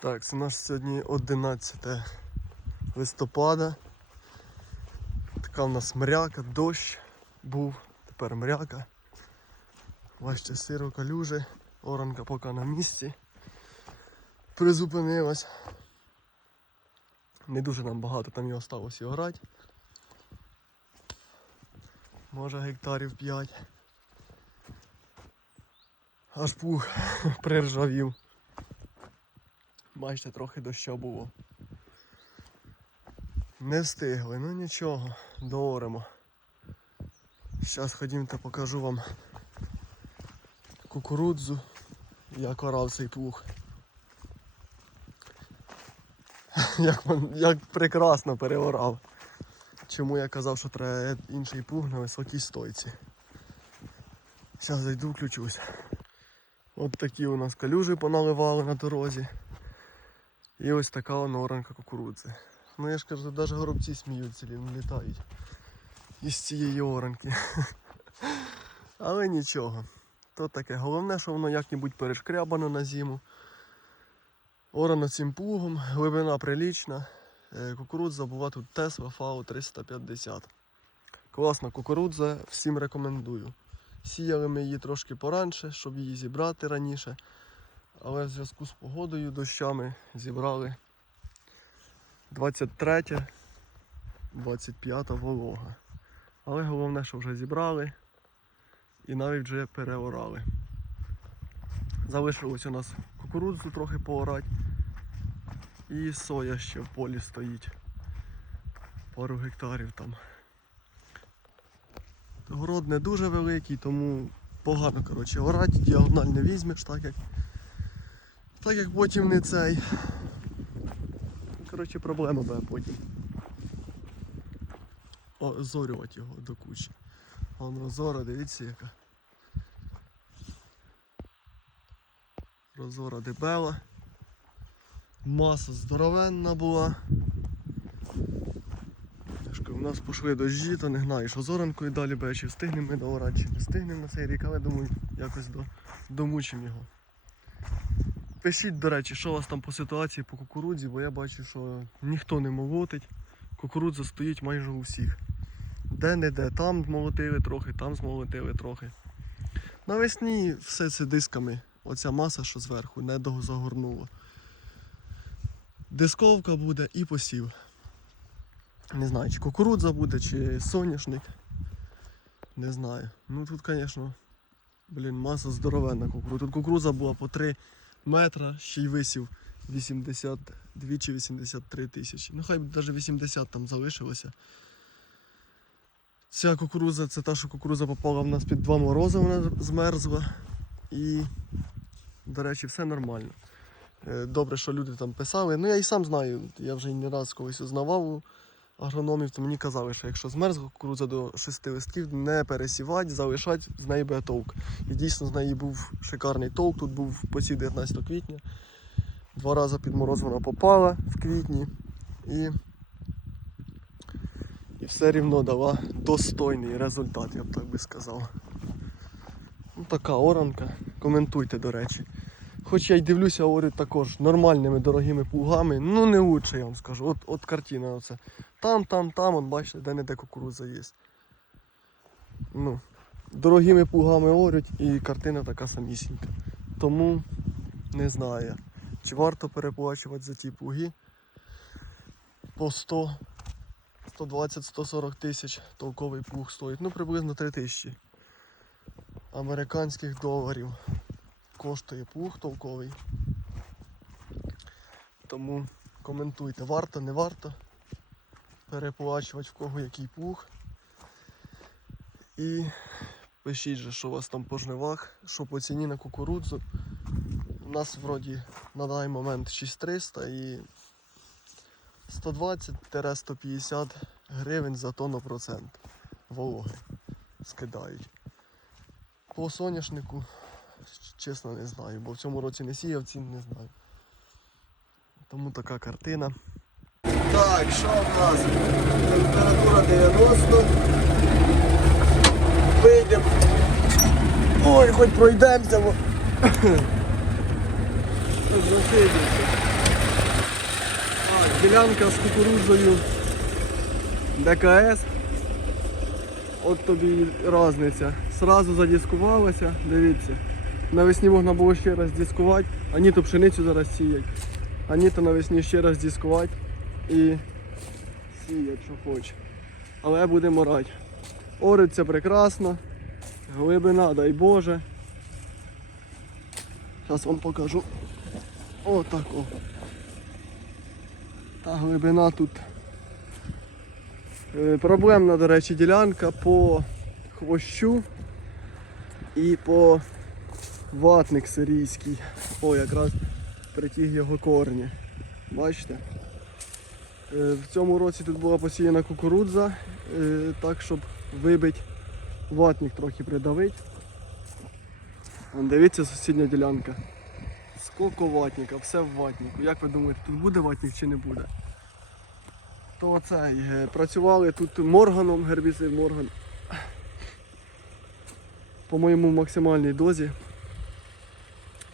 Так, у нас сьогодні 11 листопада. Така у нас мряка, дощ був, тепер мряка. Бачите, сиро калюжи, оранка поки на місці. Призупинилась. Не дуже нам багато там і осталось його грати. Може гектарів 5. Аж пух приржавів. Бачите, трохи дощу було. Не встигли, ну нічого, дооремо. Зараз ходімте покажу вам кукурудзу, як орав цей плуг. Як, як прекрасно переорав. Чому я казав, що треба інший плуг на високій стойці. Зараз зайду, включусь. От такі у нас калюжі поналивали на дорозі. І ось така оранка кукурудзи. Ну я ж кажу, навіть горобці сміються, лі- літають із цієї оранки. Але нічого. То таке. Головне, що воно як-небудь перешкрябано на зиму. Орано цим плугом, глибина прилічна. Е, Кукурудза була тут Тесла FAO 350. Класна кукурудза, всім рекомендую. Сіяли ми її трошки поранше, щоб її зібрати раніше. Але в зв'язку з погодою, дощами зібрали 23, 25 волога. Але головне, що вже зібрали і навіть вже переорали. Залишилось у нас кукурудзу трохи поорати. І соя ще в полі стоїть. Пару гектарів там. Город не дуже великий, тому погано коротше, орати, діагональ не візьмеш, так як так як потім не цей. Коротше, проблема буде потім. О, зорювати його до кучі. А Воно зора, дивіться яка. Розора дебела. Маса здоровенна була. У нас пішли дощі, то не знаю, що зоранкою далі чи встигнемо ми доорати, чи не встигнемо на цей рік, але думаю, якось до, домучимо його. Пишіть, до речі, що у вас там по ситуації по кукурудзі, бо я бачу, що ніхто не молотить. Кукурудза стоїть майже у всіх. Де-не-де, там змолотили трохи, там змолотили трохи. Навесні все це дисками, оця маса, що зверху, не до- Дисковка буде і посів. Не знаю, чи кукурудза буде, чи соняшник. Не знаю. Ну тут, звісно, блін, маса здоровенна кукурудза. Тут кукурудза була по 3 метра, ще й висів 82 чи 83 тисячі. Ну хай навіть 80 там залишилося. Ця кукурудза це та, що кукурудза попала в нас під два морози, вона змерзла. І, до речі, все нормально. Е, Добре, що люди там писали. Ну я і сам знаю, я вже не раз колись узнавав агрономів, то мені казали, що якщо змерзла кукурудза до 6 листків, не пересівати, залишати, з неї буде толк. І дійсно з неї був шикарний толк. Тут був посів 19 квітня. Два рази під мороз вона попала в квітні і, і все рівно дала достойний результат, я б так би сказав. Ну, така оранка. Коментуйте, до речі. Хоч я й дивлюся, говорю також нормальними дорогими плугами, ну не лучше, я вам скажу. От, от картина оце. Там, там, там, от бачите, де не де кукурудза є. Ну, дорогими плугами орють і картина така самісінька. Тому не знаю, чи варто переплачувати за ті плуги по 100, 120-140 тисяч толковий плуг стоїть. Ну приблизно 3 тисячі американських доларів коштує плуг толковий. Тому коментуйте, варто, не варто переплачувати в кого який плуг. І пишіть же, що у вас там по жнивах, що по ціні на кукурудзу. У нас вроді на даний момент 6300 і 120-150 гривень за тонну процент вологи скидають. По соняшнику чесно не знаю, бо в цьому році не сіяв, цін не знаю. Тому така картина. Так, що в нас? Температура 90. Вийдемо. Ой, хоч пройдемося, бо. Засидимося. Так, ділянка з кукурудзою ДКС. От тобі і різниця. Сразу задіскувалася, дивіться. Навесні можна було ще раз дискувати, ані то пшеницю зараз сіять, ані то навесні ще раз дискувати і сіять, що хоче. Але будемо рати. Ориться прекрасно, глибина, дай Боже. Зараз вам покажу. О, так о. Та глибина тут. Е, Проблемна, до речі, ділянка по хвощу і по ватник сирійський. О, якраз притіг його корні. Бачите? Е, В цьому році тут була посіяна кукурудза, е, так щоб вибити ватник трохи придавити. Дивіться сусідня ділянка. Скільки ватника, все в ватнику. Як ви думаєте, тут буде ватник чи не буде? То цей, е, працювали тут морганом, гербіцид морган. По моєму максимальній дозі.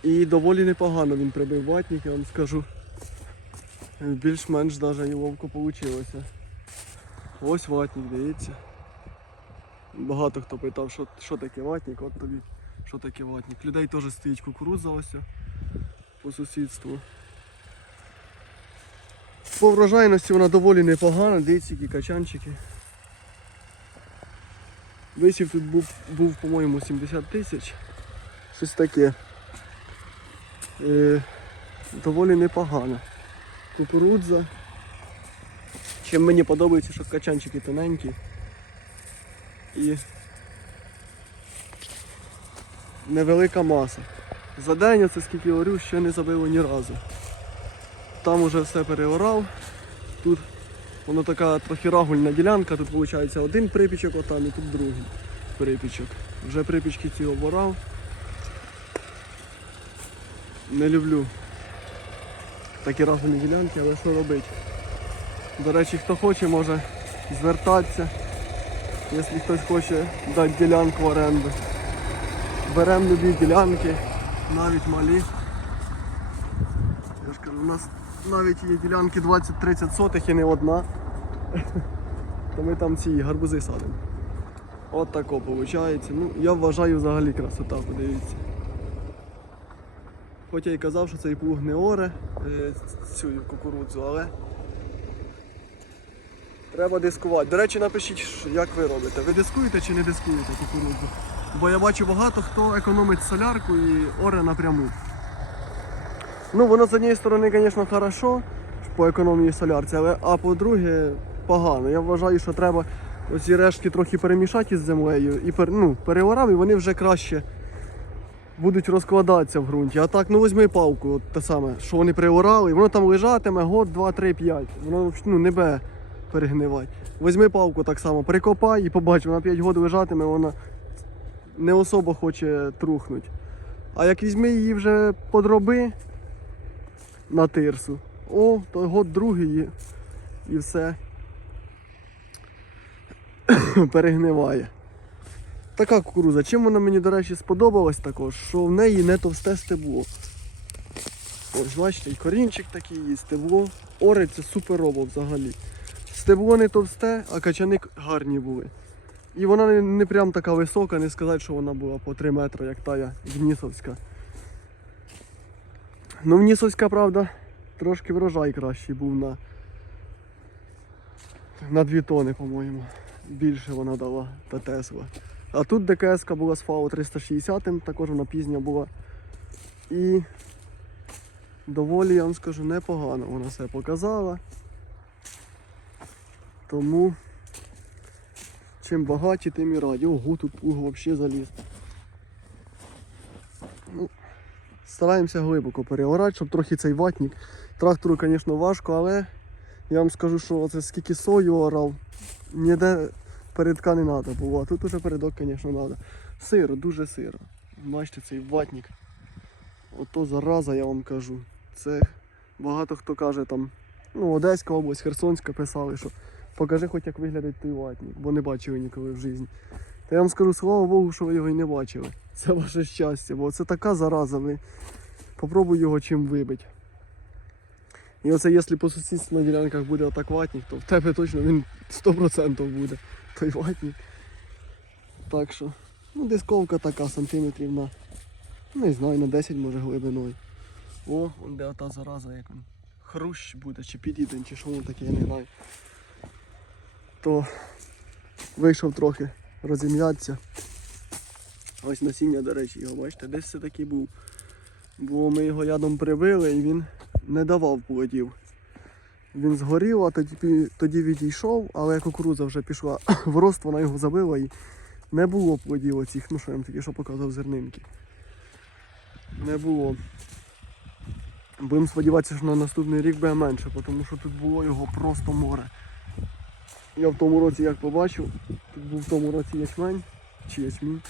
І доволі непогано він прибив ватник, я вам скажу. Більш-менш навіть і ловко вийшло. Ось ватник, дивіться. Багато хто питав, що, що таке ватник, от тобі, що таке ватник. Людей теж стоїть кукурудза ось по сусідству. По врожайності вона доволі непогана, дивіться, які качанчики. Висів тут був, був по-моєму, 70 тисяч. Щось таке. Е, доволі непогано. Кукурудза. Чим мені подобається, що качанчики тоненькі. І невелика маса. За день, оце скільки орю, ще не забило ні разу. Там уже все переорав. Тут воно така трохи рагульна ділянка, тут виходить один припічок отам і тут другий припічок. Вже припічки ці оборав. Не люблю такі рагульні ділянки, але що робити? До речі, хто хоче, може звертатися, якщо хтось хоче дати ділянку в оренду. Беремо любі ділянки, навіть малі. Я ж кажу, у нас навіть є ділянки 20-30 сотих і не одна. То ми там ці гарбузи садимо. От тако виходить. Ну, я вважаю взагалі красота, подивіться. Хоч я й казав, що цей плуг не оре цю кукурудзу, але треба дискувати. До речі, напишіть, як ви робите. Ви дискуєте чи не дискуєте кукурудзу? Бо я бачу багато хто економить солярку і оре напряму. Ну, воно з однієї сторони, звісно, хорошо по економії солярці, але а по-друге, погано. Я вважаю, що треба оці рештки трохи перемішати із землею і ну, переорав, і вони вже краще будуть розкладатися в ґрунті. А так, ну візьми палку, от те саме, що вони приорали, воно там лежатиме год, два, три, п'ять. Воно ну, не бе перегнивати. Візьми палку так само, прикопай і побач, вона 5 років лежатиме, вона не особо хоче трухнути. А як візьми її вже подроби на тирсу, о, то год другий і все перегниває. Така кукуруза. Чим вона мені, до речі, сподобалась також, що в неї не товсте стебло. Ось, бачите, і корінчик такий, і стебло. Ори це супер робо взагалі. Стебло не товсте, а качани гарні були. І вона не, не прям така висока, не сказати, що вона була по 3 метри, як тая Гнісовська. Ну, Внісовська, правда, трошки врожай кращий був на, на 2 тони, по-моєму. Більше вона дала та Тесла. А тут ДКС була з ФАО 360, також вона пізня була. І доволі, я вам скажу, непогано вона все показала. Тому чим багаті, тим і раді. Ого, тут плуг взагалі заліз. Ну, стараємося глибоко переорати, щоб трохи цей ватник. Трактору, звісно, важко, але я вам скажу, що це скільки сою орав, ніде передка не треба було. А тут уже передок, звісно, треба. Сиро, дуже сиро. Бачите, цей ватник. Ото зараза, я вам кажу. Це багато хто каже там, ну, Одеська область, Херсонська писали, що покажи хоч як виглядає той ватник, бо не бачили ніколи в житті. Та я вам скажу, слава Богу, що ви його і не бачили. Це ваше щастя, бо це така зараза, ви попробуй його чим вибити. І оце якщо по сусідству на ділянках буде отак ватник, то в тебе точно він 100% буде той ватник. Так що, ну дисковка така сантиметрів на, не знаю, на 10 може глибиною. О, он де ота зараза, як він. Хрущ буде, чи підідень, чи що воно таке, я не знаю. То вийшов трохи розім'ятися. Ось насіння, до речі, його бачите, десь все таки був. Бо ми його ядом прибили і він не давав плодів. Він згорів, а тоді, тоді відійшов, але кукурудза вже пішла в рост, вона його забила і не було плодів оцих, ну що я вам тільки що показував зернинки. Не було. Будемо сподіватися, що на наступний рік буде менше, тому що тут було його просто море. Я в тому році як побачив, тут був в тому році ячмень чи ячмінь.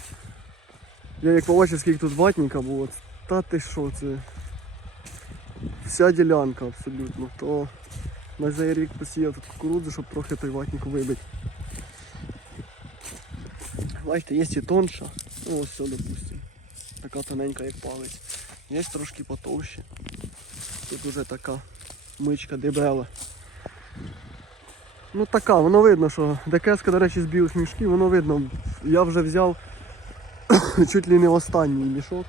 Я як побачив, скільки тут ватника було, та ти що, це вся ділянка абсолютно. То на цей рік посіяв тут кукурудзу, щоб трохи той ватник вибити. Бачите, є і тонша, ну ось все, допустимо. Така тоненька, як палець. Є трошки потовще. Тут уже така мичка дебела. Ну така, воно видно, що декеска, до речі, з білих мішків, воно видно. Я вже взяв чуть ли не останній мішок.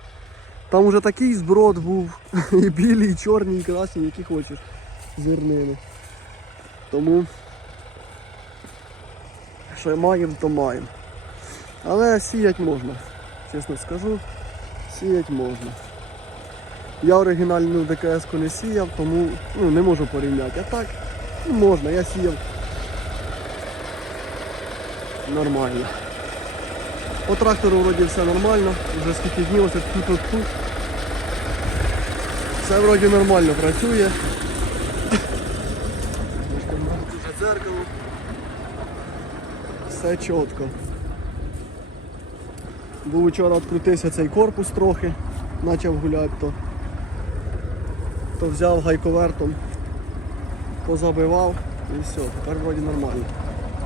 Там уже такий зброд був, і білий, і чорний, і красний, які хочеш зернини. Тому що маємо, то маємо. Але сіять можна, чесно скажу, сіять можна. Я оригінальну ДКС-ку не сіяв, тому ну, не можу порівняти. А так, ну, можна, я сіяв нормально. По трактору вроді все нормально, вже скільки днів ось тут тут тут. Все вроді нормально працює. Все чітко. Був вчора відкрутився цей корпус трохи, почав гуляти, то, то взяв гайковертом, позабивав і все, тепер вроді нормально.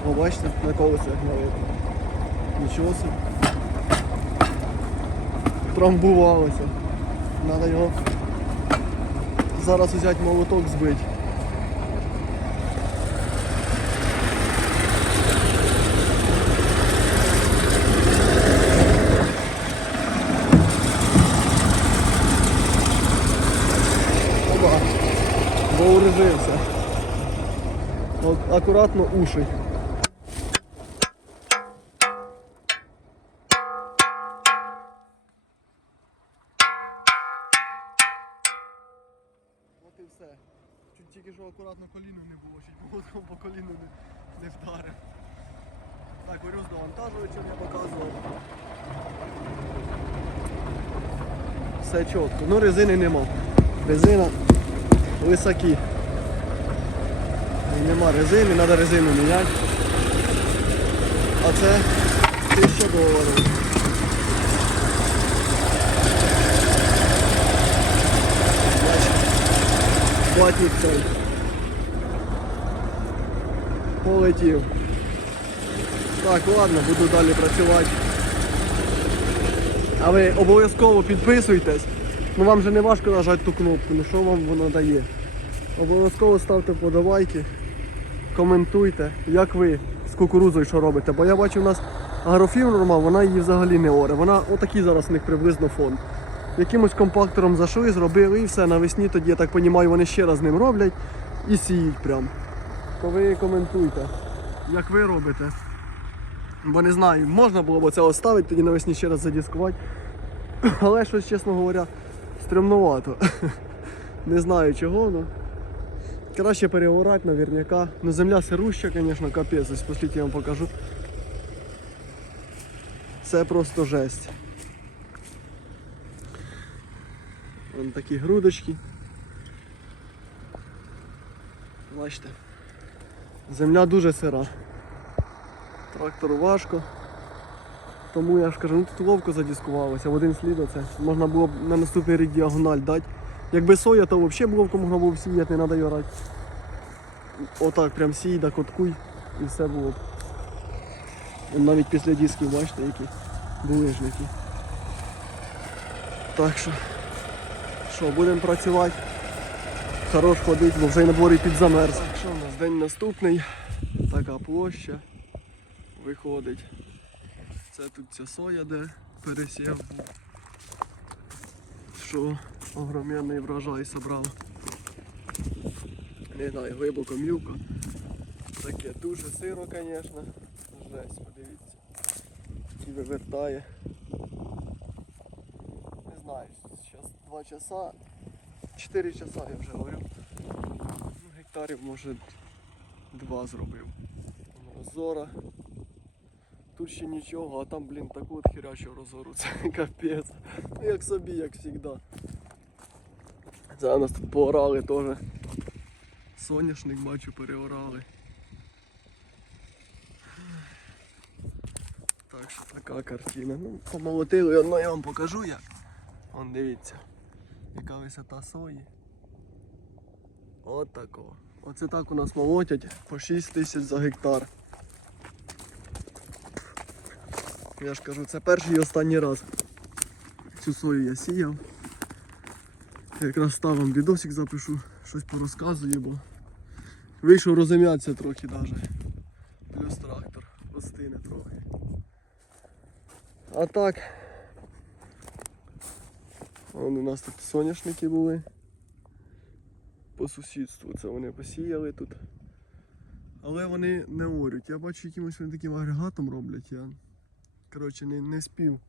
О, бачите, на колесах навіть. Нічого собі. Трамбувалося. Треба його зараз взяти молоток збити. Оба. Бо урежився. От Акуратно уші. Тільки що акуратно коліно не було, чуть молотком по коліну не, не вдарив. Так, орюз довантажувачем я показував. Все чітко. Ну резини нема. Резина високі. І нема резини, треба резину міняти. А це 1000 доларів. Батник цей. Полетів. Так, ладно, буду далі працювати. А ви обов'язково підписуйтесь. Ну вам же не важко нажати ту кнопку, ну що вам воно дає. Обов'язково ставте подавайки, коментуйте, як ви з кукурудзою що робите. Бо я бачу, у нас агрофірма, вона її взагалі не оре. Вона отакий зараз у них приблизно фон. Якимось компактором зашли, зробили і все. Навесні тоді, я так розумію, вони ще раз ним роблять і сіють прям. То ви коментуйте, як ви робите. Бо не знаю, можна було б це оставити, тоді навесні ще раз задіскувати. Але щось, чесно говоря, стремновато. Не знаю чого, ну. Краще переорати наверняка. Ну земля сируща, звісно, капець. Ось пошліть я вам покажу. Це просто жесть. Вон такі грудочки. Бачите. Земля дуже сира. Трактору важко. Тому я ж кажу, ну тут ловко задіскувалося, в один слід оце. Можна було б на наступний рік діагональ дати. Якби соя, то взагалі ловко можна було б сіяти, не треба йорати. Отак прям сій, да коткуй і все було б. Навіть після дисків, бачите, які булижники. Так що, що, будемо працювати. Хорош ходить, бо вже й на дворі підзамерз. Так, що в нас день наступний, така площа виходить. Це тут ця соя, де пересів. Що огроменний врожай собрав. Не знаю, глибоко мілко. Таке дуже сиро, звісно. Жесть, подивіться. І вивертає. Не знаю, зараз 2 часа. 4 часа я вже говорю. Ну, гектарів може 2 зробив. Розора. Тут ще нічого, а там, блін, таку от херячу розору. Це капець. Ну як собі, як завжди. Це нас тут поорали теж. Соняшник бачу переорали. Так що така картина. Ну, помолотили одно, я вам покажу як. Вон дивіться. Яка висота сої. От такого. Оце так у нас молотять по 6 тисяч за гектар. Я ж кажу, це перший і останній раз. Цю сою я сіяв. Якраз ставим відосик запишу, щось порозказую, бо вийшов розум'ятися трохи навіть. Плюс трактор остине трохи. А так. Вон у нас тут соняшники були. По сусідству це вони посіяли тут. Але вони не орють. Я бачу, якимось вони таким агрегатом роблять. Я коротше не, не спів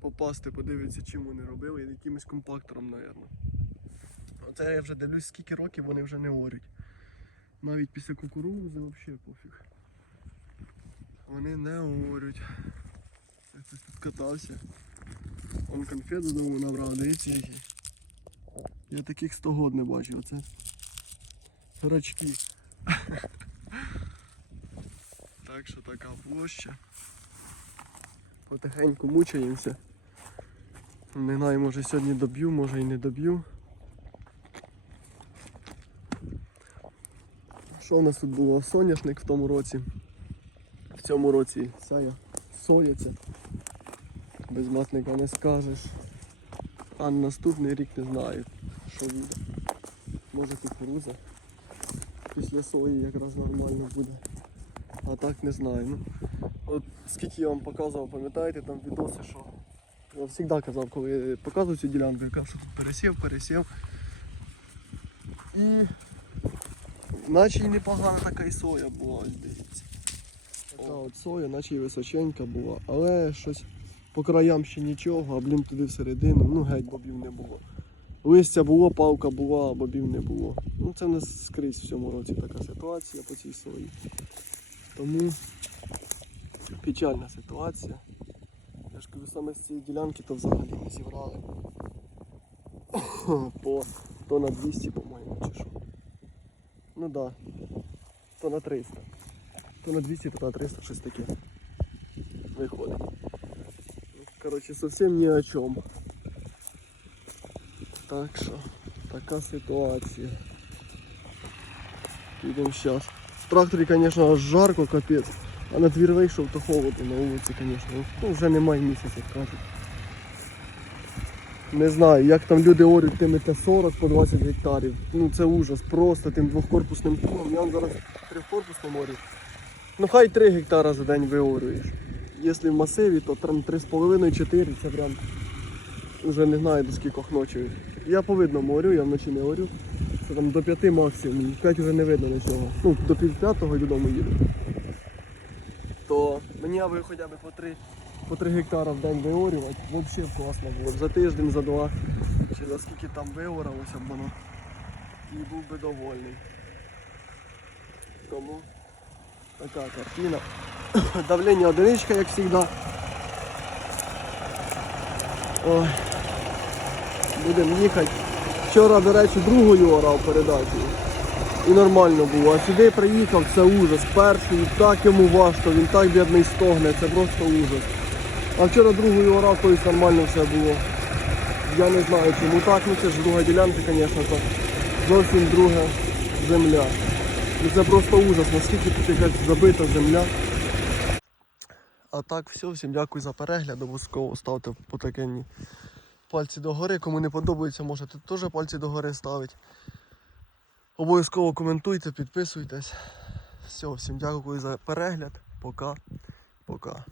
попасти, подивитися, чим вони робили, якимось компактором, мабуть. Оце я вже дивлюсь, скільки років вони вже не орють. Навіть після кукурудзи взагалі пофіг. Вони не орють. Я тут катався. Он конфет додому набрав, дивіться які. Я таких 100 год не бачив, оце. Рачки. Так що така площа. Потихеньку мучаємося. Не знаю, може сьогодні доб'ю, може і не доб'ю. Що у нас тут було? Соняшник в тому році. В цьому році сая сояця. Без масника не скажеш. А наступний рік не знаю, що буде. Може кукуруза. Після сої якраз нормально буде. А так не знаю. Ну, от скільки я вам показував, пам'ятаєте, там відоси, що я завжди казав, коли показую цю ділянку, я кажу, що тут пересів, пересів. І наче й непогана така і соя була, дивіться. Така от соя, наче й височенька була, але щось по краям ще нічого, а блін туди всередину, ну геть бобів не було. Листя було, палка була, а бобів не було. Ну це в скрізь в цьому році така ситуація по цій сої. Тому печальна ситуація. Я ж кажу, саме з цієї ділянки то взагалі не зібрали. По то на 200, по-моєму, чи що. Ну да. То на 300. То на 200, то на 300, щось таке. Виходить. Коротше, зовсім ні о чому. Так що, така ситуація. Підемо зараз. В тракторі, звісно, жарко, капець. А на двір вийшов, то холодно на вулиці, звісно. Ну, вже немає місяця, кажуть. Не знаю, як там люди орють тими Т-40 по 20 гектарів. Ну це ужас, просто тим двохкорпусним плугом. Я зараз трьохкорпусним орю. Ну хай 3 гектара за день виорюєш. Якщо в масиві, то там 3,5-4 це прям вже не знаю до скількох ночі. Я по видному орю, я вночі не орю. Це там до 5 максимум, 5 вже не видно нічого. Ну, до пів п'ятого додому їду. То мені аби хоча б по 3, по 3 гектара в день виорювати, взагалі класно було. За тиждень, за два, чи за скільки там виоралося б воно. І був би довольний. Тому така картина. Давлення одиничка, як завжди. Ой. Будемо їхати. Вчора, до речі, другою орав передачу. І нормально було. А сюди приїхав, це ужас. Перший, так йому важко, він так бідний стогне, це просто ужас. А вчора другою орав, тобто нормально все було. Я не знаю чому так, ну це ж друга ділянка, звісно, то зовсім друга земля. Ну це просто ужас, наскільки тут якась забита земля. А так, все, всім дякую за перегляд. Обов'язково ставте потакенні пальці догори. Кому не подобається, можете теж пальці догори ставити. Обов'язково коментуйте, підписуйтесь. Все, всім дякую за перегляд. Пока. Пока.